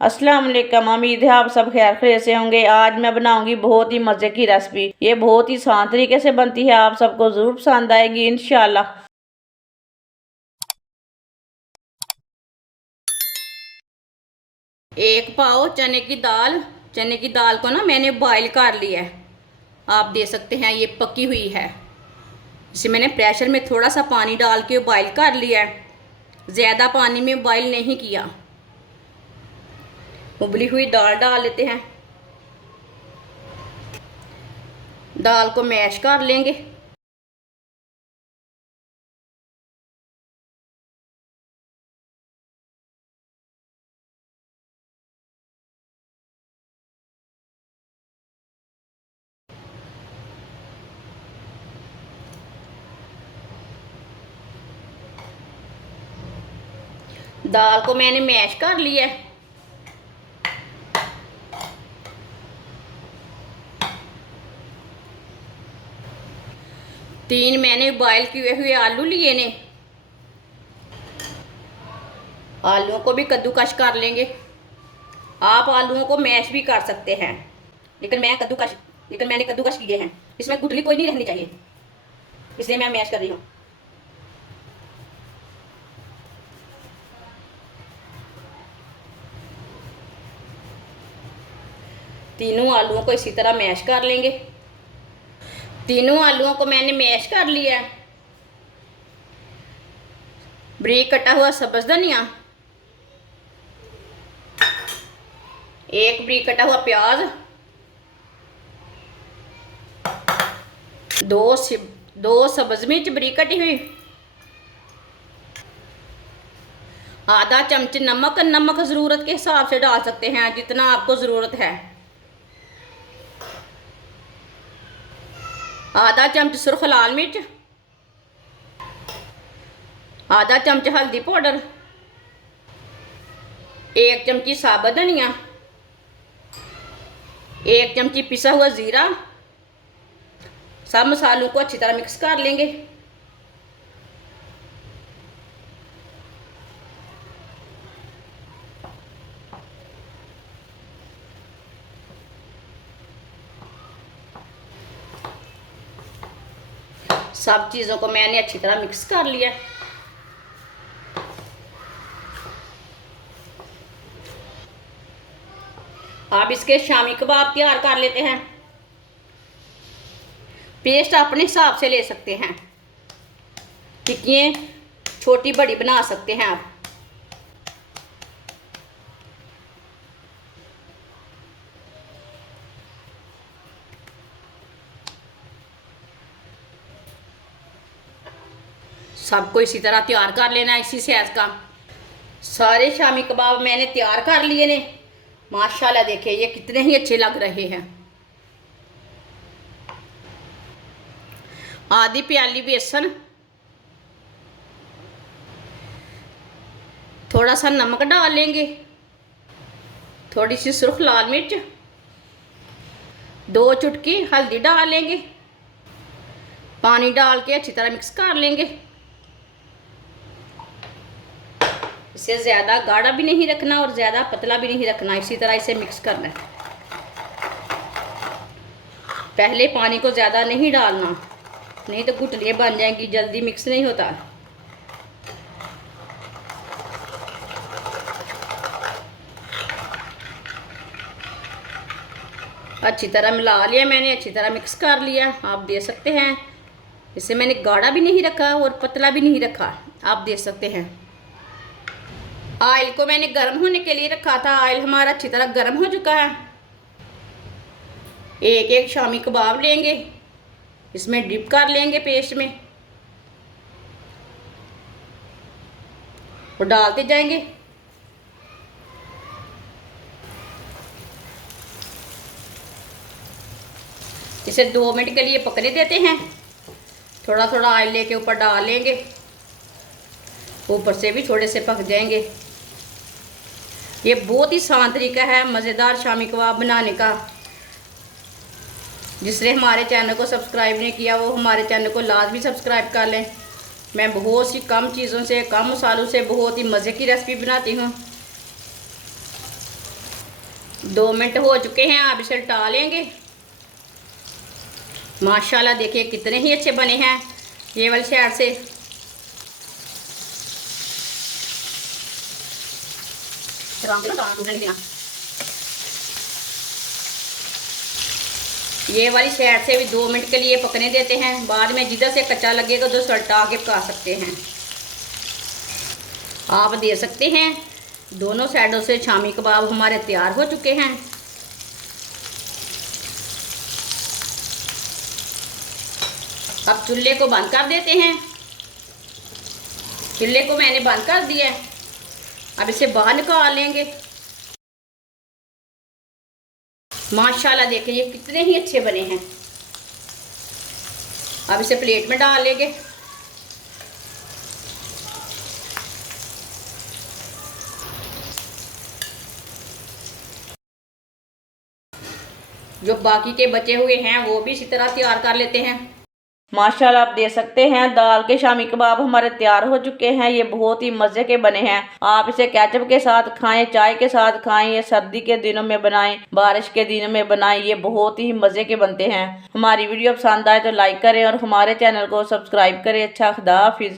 अस्सलाम वालेकुम। उम्मीद है आप सब खैर खैरियत से होंगे। आज मैं बनाऊंगी बहुत ही मज़े की रेसिपी। ये बहुत ही आसान तरीके से बनती है, आप सबको ज़रूर पसंद आएगी इंशाल्लाह। एक पाव चने की दाल को ना मैंने बॉईल कर लिया है। आप देख सकते हैं ये पकी हुई है। इसे मैंने प्रेशर में थोड़ा सा पानी डाल के बॉईल कर लिया है, ज़्यादा पानी में बॉईल नहीं किया। उबली हुई दाल डाल लेते हैं। दाल को मैश कर लेंगे। दाल को मैंने मैश कर लिया है। तीन मैंने बॉईल किए हुए आलू लिए ने। आलूओं को भी कद्दूकश कर लेंगे। आप आलूओं को मैश भी कर सकते हैं, लेकिन मैंने कद्दूकश किए हैं। इसमें गुठली कोई नहीं रहनी चाहिए, इसलिए मैं मैश कर रही हूँ। तीनों आलूओं को इसी तरह मैश कर लेंगे। तीनों आलूओं को मैंने मैश कर लिया है। बारीक कटा हुआ सब्ज धनिया, एक बारीक कटा हुआ प्याज, दो सब्ज मिर्च बारीक कटी हुई, आधा चम्मच नमक। नमक ज़रूरत के हिसाब से डाल सकते हैं, जितना आपको ज़रूरत है। आधा चम्मच सुर्ख लाल मिर्च, आधा चम्मच हल्दी पाउडर, एक चमची साबुत धनिया, एक चमची पिसा हुआ ज़ीरा। सब मसालों को अच्छी तरह मिक्स कर लेंगे। सब चीज़ों को मैंने अच्छी तरह मिक्स कर लिया। अब इसके शामी कबाब तैयार कर लेते हैं। पेस्ट अपने हिसाब से ले सकते हैं, टिक्कियाँ छोटी बड़ी बना सकते हैं आप। सबको इसी तरह तैयार कर लेना है, इसी साइज का। सारे शामी कबाब मैंने तैयार कर लिए ने। माशाल्लाह देखिए ये कितने ही अच्छे लग रहे हैं। आधी प्याली बेसन, थोड़ा सा नमक डाल लेंगे, थोड़ी सी सुर्ख लाल मिर्च, 2 चुटकी हल्दी डाल लेंगे। पानी डाल के अच्छी तरह मिक्स कर लेंगे। इसे ज़्यादा गाढ़ा भी नहीं रखना और ज़्यादा पतला भी नहीं रखना, इसी तरह इसे मिक्स करना है। पहले पानी को ज़्यादा नहीं डालना, नहीं तो गुठलियाँ बन जाएंगी, जल्दी मिक्स नहीं होता। अच्छी तरह मिला लिया मैंने, अच्छी तरह मिक्स कर लिया। आप देख सकते हैं इसे मैंने गाढ़ा भी नहीं रखा और पतला भी नहीं रखा, आप देख सकते हैं। ऑयल को मैंने गर्म होने के लिए रखा था। ऑयल हमारा अच्छी तरह गर्म हो चुका है। एक एक शामी कबाब लेंगे, इसमें डिप कर लेंगे पेस्ट में और डालते जाएंगे। इसे 2 मिनट के लिए पकने देते हैं। थोड़ा थोड़ा ऑयल लेके ऊपर डाल लेंगे, ऊपर से भी थोड़े से पक जाएंगे। ये बहुत ही आसान तरीका है मज़ेदार शामी कबाब बनाने का। जिसने हमारे चैनल को सब्सक्राइब नहीं किया वो हमारे चैनल को लाजमी सब्सक्राइब कर लें। मैं बहुत सी कम चीज़ों से, कम मसालों से बहुत ही मज़े की रेसिपी बनाती हूँ। 2 मिनट हो चुके हैं, आप इसे उल्टा लेंगे। माशाल्लाह देखिए कितने ही अच्छे बने हैं ये वाली साइड से। ये वाली साइड से भी 2 मिनट के लिए पकने देते हैं। बाद में जिधर से कच्चा लगेगा तो उल्टा के पका सकते हैं। आप देख सकते हैं दोनों साइडों से शामी कबाब हमारे तैयार हो चुके हैं। अब चूल्हे को बंद कर देते हैं। चूल्हे को मैंने बंद कर दिया है। अब इसे बाहर निकाल लेंगे। माशाल्लाह देखिए ये कितने ही अच्छे बने हैं। अब इसे प्लेट में डाल लेंगे। जो बाकी के बचे हुए हैं वो भी इसी तरह तैयार कर लेते हैं। माशाल्लाह आप देख सकते हैं दाल के शामी कबाब हमारे तैयार हो चुके हैं। ये बहुत ही मज़े के बने हैं। आप इसे केचप के साथ खाएं, चाय के साथ खाएं, ये सर्दी के दिनों में बनाएं, बारिश के दिनों में बनाएं, ये बहुत ही मज़े के बनते हैं। हमारी वीडियो पसंद आए तो लाइक करें और हमारे चैनल को सब्सक्राइब करें। अच्छा खुदा हाफिज़।